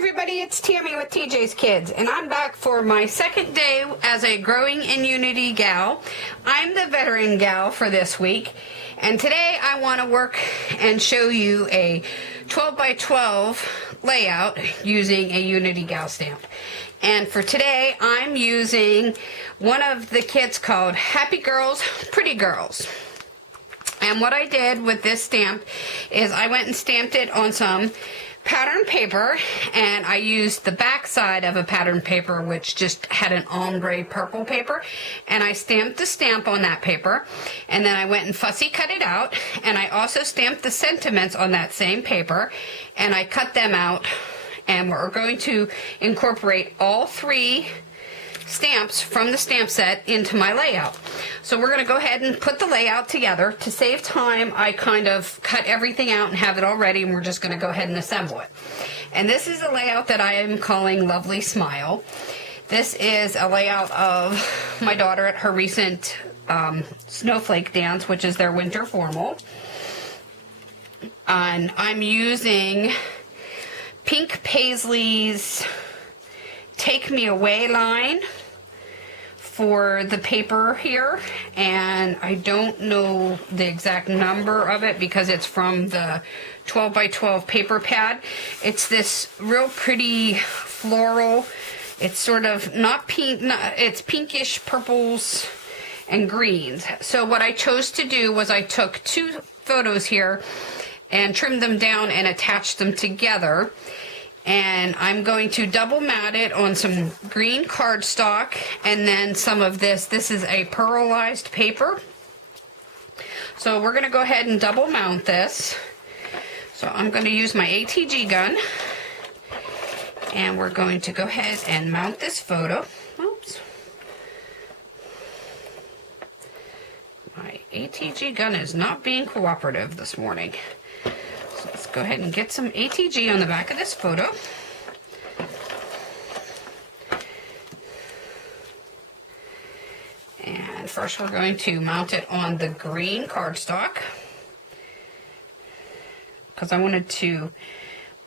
everybody, it's Tammy with TJ's Kids, and I'm back for my second day as a Growing in Unity gal. I'm the veteran gal for this week, and today I want to work and show you a 12 by 12 layout using a Unity gal stamp. And for today, I'm using one of the kits called Happy Girls, Pretty Girls. And what I did with this stamp is I went and stamped it on some pattern paper, and I used the back side of a pattern paper which just had an ombre purple paper, and I stamped the stamp on that paper, and then I went and fussy cut it out, and I also stamped the sentiments on that same paper, and I cut them out, and we're going to incorporate all three stamps from the stamp set into my layout. So we're going to go ahead and put the layout together. To save time, I kind of cut everything out and have it all ready, and we're just going to go ahead and assemble it. And this is a layout that I am calling Lovely Smile. This is a layout of my daughter at her recent snowflake dance, which is their winter formal. And I'm using Pink Paislee's Take Me Away line for the paper here, and I don't know the exact number of it because it's from the 12 by 12 paper pad. It's this real pretty floral. It's sort of not pink, it's pinkish purples and greens. So what I chose to do was I took two photos here and trimmed them down and attached them together. And I'm going to double mat it on some green cardstock, and then some of this. This is a pearlized paper. So we're going to go ahead and double mount this. So I'm going to use my ATG gun, and we're going to go ahead and mount this photo. Oops. My ATG gun is not being cooperative this morning. So let's go ahead and get some ATG on the back of this photo. And first we're going to mount it on the green cardstock, because I wanted to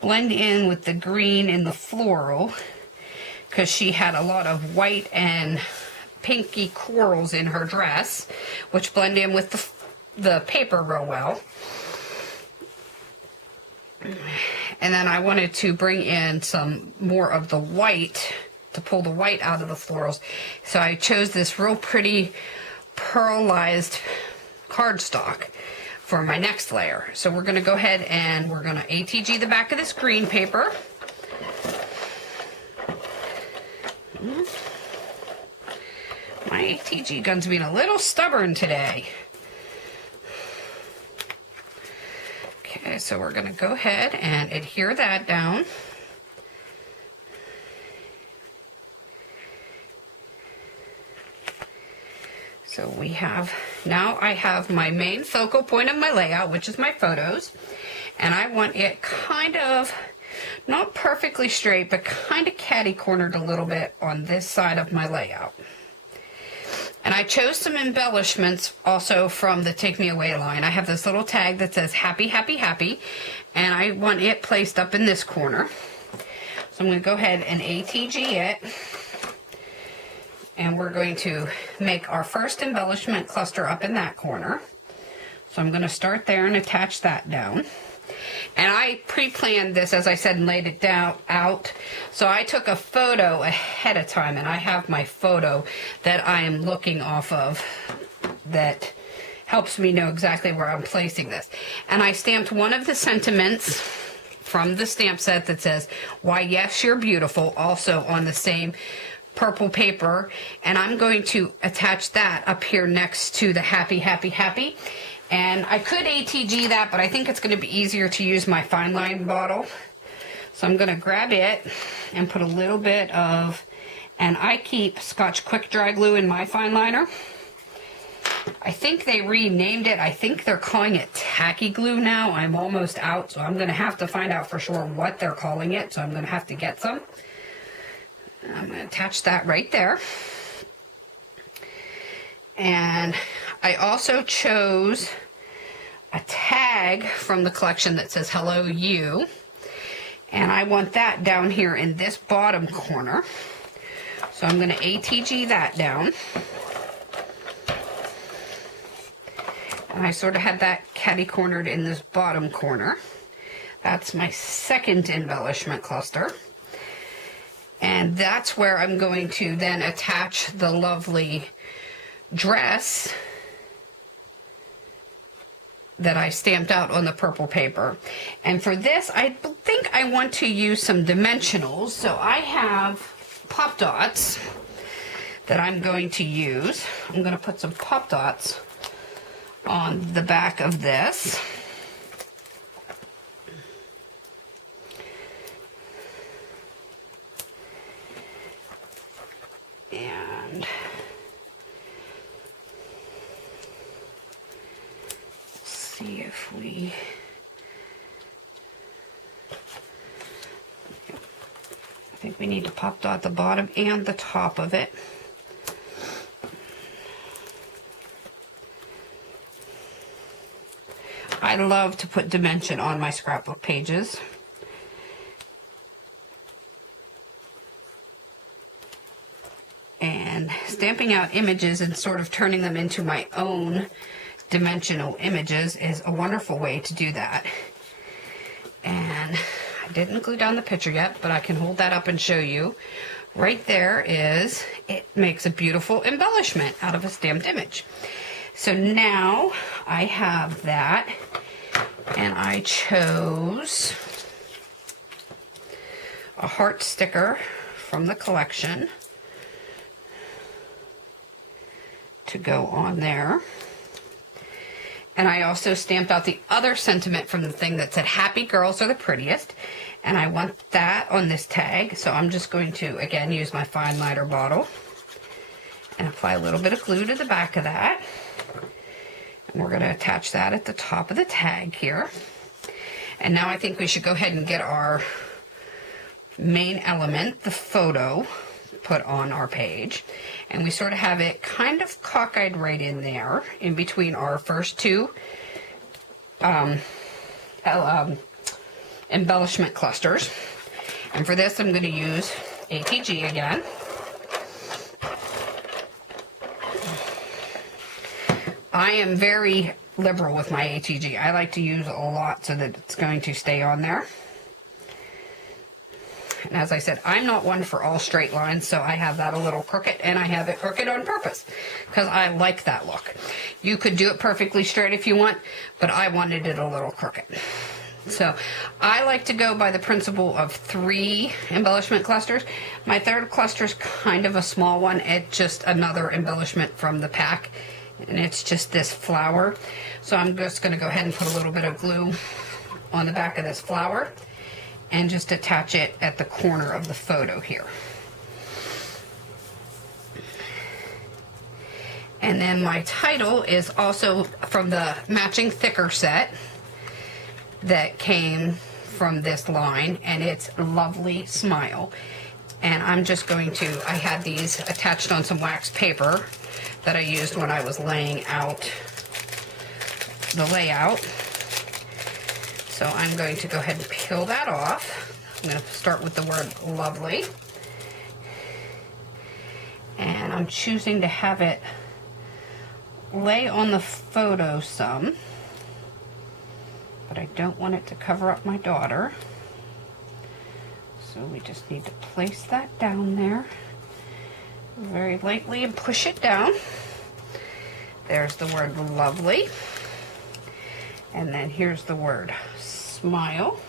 blend in with the green in the floral, because she had a lot of white and pinky corals in her dress, which blend in with the paper real well. And then I wanted to bring in some more of the white to pull the white out of the florals. So I chose this real pretty pearlized cardstock for my next layer. So we're going to go ahead and we're going to ATG the back of this green paper. My ATG gun's being a little stubborn today. Okay, so we're going to go ahead and adhere that down. So we have, now I have my main focal point of my layout, which is my photos, and I want it kind of, not perfectly straight, but kind of catty-cornered a little bit on this side of my layout. And I chose some embellishments also from the Take Me Away line. I have this little tag that says Happy, Happy, Happy, and I want it placed up in this corner. So I'm going to go ahead and ATG it, and we're going to make our first embellishment cluster up in that corner. So I'm going to start there and attach that down. And I pre-planned this, as I said, and laid it down out. So I took a photo ahead of time, and I have my photo that I am looking off of that helps me know exactly where I'm placing this. And I stamped one of the sentiments from the stamp set that says, "Why, yes, you're beautiful," also on the same purple paper. And I'm going to attach that up here next to the Happy, Happy, Happy. And I could ATG that, but I think it's going to be easier to use my fine line bottle. So I'm going to grab it and put a little bit of, and I keep Scotch quick dry glue in my fine liner. I think they renamed it. I think they're calling it tacky glue now. I'm almost out, so I'm going to have to find out for sure what they're calling it. So I'm going to have to get some. I'm going to attach that right there. And I also chose a tag from the collection that says Hello You. And I want that down here in this bottom corner. So I'm going to ATG that down. And I sort of had that catty-cornered in this bottom corner. That's my second embellishment cluster. And that's where I'm going to then attach the lovely dress that I stamped out on the purple paper. And for this, I think I want to use some dimensionals. So I have pop dots that I'm going to use. I'm going to put some pop dots on the back of this. And see if we, I think we need to pop dot the bottom and the top of it. I love to put dimension on my scrapbook pages. And stamping out images and sort of turning them into my own dimensional images is a wonderful way to do that. And I didn't glue down the picture yet, but I can hold that up and show you. Right there is, it makes a beautiful embellishment out of a stamped image. So now I have that, and I chose a heart sticker from the collection to go on there. And I also stamped out the other sentiment from the thing that said happy girls are the prettiest, and I want that on this tag. So I'm just going to again use my fine liner bottle and apply a little bit of glue to the back of that. And we're going to attach that at the top of the tag here. And now I think we should go ahead and get our main element, the photo, put on our page. And we sort of have it kind of cockeyed right in there, in between our first two embellishment clusters. And for this, I'm going to use ATG again. I am very liberal with my ATG. I like to use a lot so that it's going to stay on there. And as I said, I'm not one for all straight lines, so I have that a little crooked, and I have it crooked on purpose because I like that look. You could do it perfectly straight if you want, but I wanted it a little crooked. So I like to go by the principle of 3 embellishment clusters. My third cluster is kind of a small one. It's just another embellishment from the pack, and it's just this flower. So I'm just going to go ahead and put a little bit of glue on the back of this flower and just attach it at the corner of the photo here. And then my title is also from the matching thicker set that came from this line, and it's Lovely Smile. And I'm just going to, I had these attached on some wax paper that I used when I was laying out the layout. So I'm going to go ahead and peel that off. I'm going to start with the word lovely. And I'm choosing to have it lay on the photo some, but I don't want it to cover up my daughter. So we just need to place that down there very lightly and push it down. There's the word lovely. And then here's the word smile.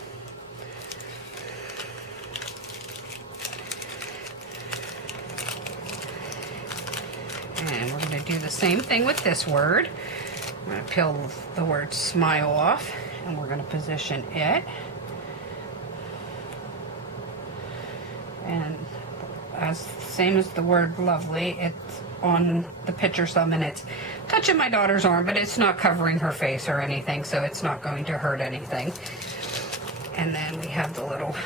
And we're going to do the same thing with this word. I'm going to peel the word smile off, and we're going to position it. And as same as the word lovely, it's on the picture some, and it's touching my daughter's arm, but it's not covering her face or anything, so it's not going to hurt anything. And then we have the little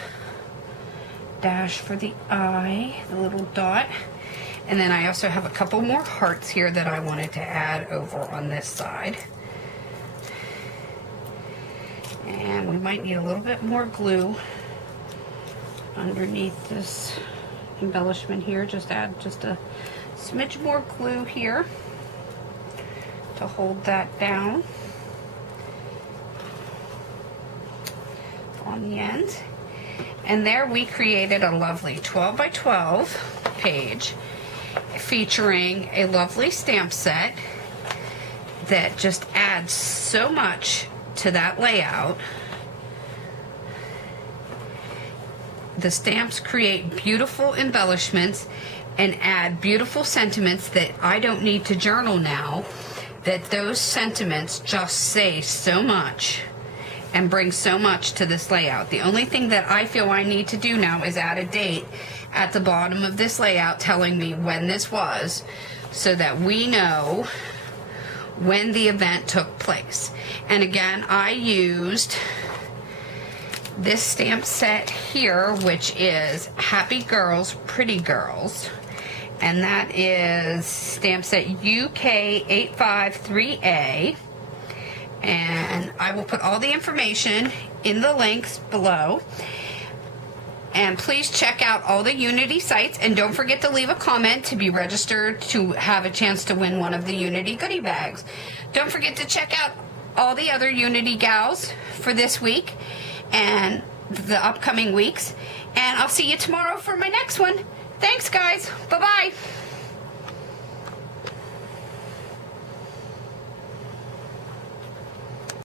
dash for the eye, the little dot. And then I also have a couple more hearts here that I wanted to add over on this side. And we might need a little bit more glue underneath this embellishment here. Just add just a smidge more glue here to hold that down on the end. And there we created a lovely 12 by 12 page featuring a lovely stamp set that just adds so much to that layout. The stamps create beautiful embellishments and add beautiful sentiments that I don't need to journal now, that those sentiments just say so much and bring so much to this layout. The only thing that I feel I need to do now is add a date at the bottom of this layout telling me when this was, so that we know when the event took place. And again, I used this stamp set here, which is Happy Girls, Pretty Girls, and that is stamp set UK853A. And I will put all the information in the links below. And please check out all the Unity sites, and don't forget to leave a comment to be registered to have a chance to win one of the Unity goodie bags. Don't forget to check out all the other Unity gals for this week and the upcoming weeks. And I'll see you tomorrow for my next one. Thanks, guys. Bye-bye.